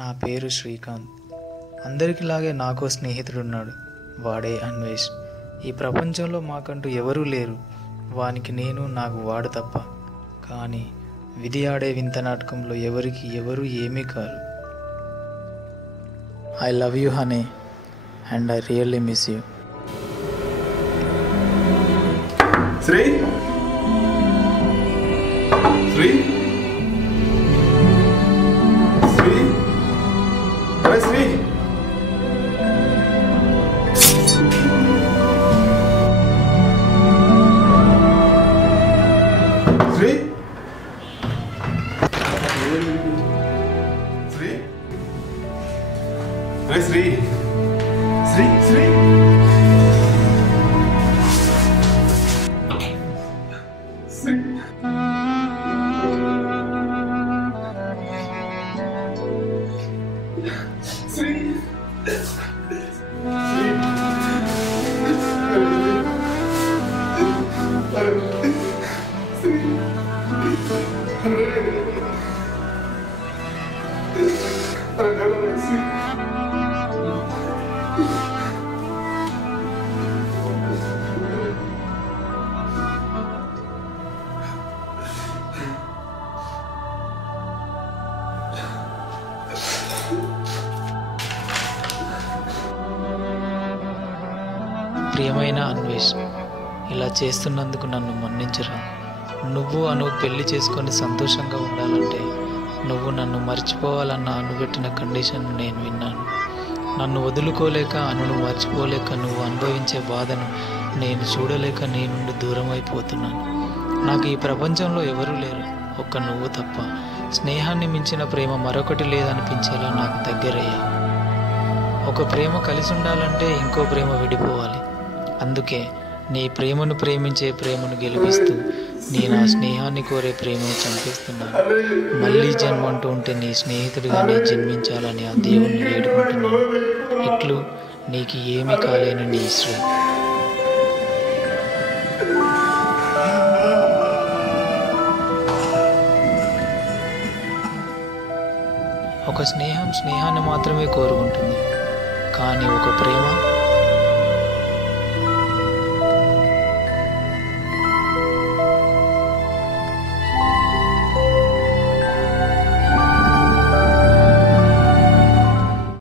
నా పేరు శ్రీకాంత్. అందరికిలాగే నాకో స్నేహితుడున్నాడు. వాడే అన్వేష్. ఈ ప్రపంచంలో మాకంటూ ఎవరూ లేరు. వానికి నేను, నాకు వాడు తప్ప. కానీ విధి ఆడే వింత నాటకంలో ఎవరికి ఎవరు ఏమీ కారు. I love you honey and I really miss you. Sri Sri Sri అరే శ్రీ శ్రీ శ్రీ అరే శ్రీ శ్రీ శ్రీ ప్రియమైన అన్వేష్, ఇలా చేస్తున్నందుకు నన్ను మన్నించరా. నువ్వు పెళ్లి చేసుకొని సంతోషంగా ఉండాలంటే నువ్వు నన్ను మర్చిపోవాలన్న అనుబెట్టిన కండిషన్ నేను విన్నాను. నన్ను వదులుకోలేక అనును మర్చిపోలేక నువ్వు అనుభవించే బాధను నేను చూడలేక నీ నుండి దూరం అయిపోతున్నాను. నాకు ఈ ప్రపంచంలో ఎవరూ లేరు, ఒక్క నువ్వు తప్ప. స్నేహాన్ని మించిన ప్రేమ మరొకటి లేదనిపించేలా నాకు దగ్గరయ్యా. ఒక ప్రేమ కలిసి ఉండాలంటే ఇంకో ప్రేమ విడిపోవాలి. అందుకే నీ ప్రేమను ప్రేమించే ప్రేమను గెలిపిస్తూ నీ నా స్నేహాన్ని కోరే ప్రేమను చంపేస్తున్నాను. మళ్ళీ జన్మ అంటూ ఉంటే నీ స్నేహితుడిగానే జన్మించాలని ఆ దేవుణ్ణి వేడుకుంటున్నాను. ఇట్లు నీకు ఏమీ కాలేను నీ శ్రీ. ఒక స్నేహం స్నేహాన్ని మాత్రమే కోరుకుంటుంది, కానీ ఒక ప్రేమ